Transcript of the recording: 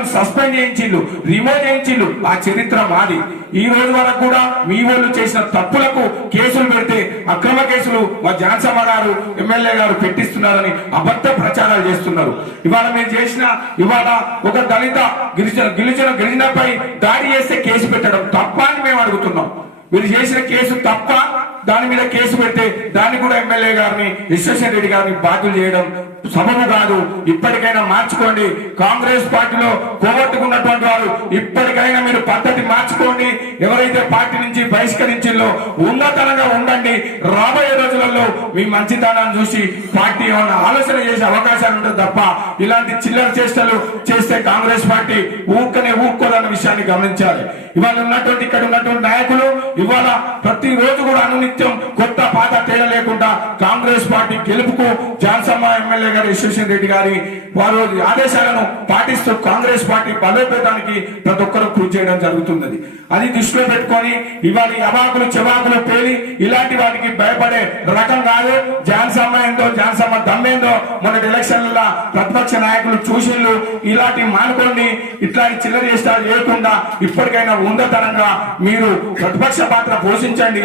వాళ్ళని suspend చేయించిండు remove చేయించిండు ఆ చరిత్ర మాది. ఈ రోజు వరకు కూడా మీ వాళ్ళు చేసిన తప్పులకు కేసులు పెడితే అక్రమ కేసులు మా జాన్సమ్మ గారు ఎమ్మెల్యే గారు పెట్టిస్తున్నారని అబద్ధ ప్రచారాలు చేస్తున్నారు. ఇవాళ మీరు చేసిన ఇవాళ ఒక దళిత గిరిజన గిరిజన గిరిజనపై దాడి చేస్తే కేసు పెట్టడం తప్ప అని మేము అడుగుతున్నాం. మీరు చేసిన కేసు తప్ప దాని మీద కేసు పెడితే దాన్ని కూడా ఎమ్మెల్యే గారిని విశ్వేశ్వర రెడ్డి గారిని బాధ్యులు చేయడం సబబు కాదు. ఇప్పటికైనా మార్చుకోండి. కాంగ్రెస్ పార్టీలో పోగొట్టుకున్నటువంటి వారు ఇప్పటికైనా మీరు పద్ధతి మార్చుకోండి. ఎవరైతే పార్టీ నుంచి బహిష్కరించిందో ఉన్నతనంగా ఉండండి. రాబోయే రోజులలో మీ మంచితనాన్ని చూసి పార్టీ ఏమన్నా ఆలోచన చేసే అవకాశాలు ఉంటుంది తప్ప ఇలాంటి చిల్లర చేష్టలు చేస్తే కాంగ్రెస్ పార్టీ ఊక్కనే ఊక్కోదన్న విషయాన్ని గమనించాలి. ఇవాళ ఉన్నటువంటి ఇక్కడ ఉన్నటువంటి నాయకులు ఇవాళ ప్రతి రోజు కూడా అనునిత్యం కొత్త పాత తేడా లేకుండా కాంగ్రెస్ పార్టీ గెలుపుకు జాన్సమ్మ ఎమ్మెల్యే గారు యశ్వశన్ రెడ్డి గారి వారు ఆదేశాలను పాటిస్తూ కాంగ్రెస్ పార్టీ బలోపేతానికి ప్రతి ఒక్కరూ కృషి చేయడం జరుగుతున్నది. అది దృష్టిలో పెట్టుకొని ఇవాళ ఈ అవాకులు చెవాకులు పేలి ఇలాంటి వాటికి భయపడే రకం కాదు. జాన్సమ్మ ఏందో జాన్సమ్మ దమ్మేందో మొన్నటి ఎలక్షన్ల ప్రతిపక్ష నాయకులు చూసిళ్ళు. ఇలాంటి మానుకోండి ఇట్లాంటి చిల్లర చేస్తారు చేయకుండా ఇప్పటికైనా ఉన్నతనంగా మీరు ప్రతిపక్ష పాత్ర పోషించండి.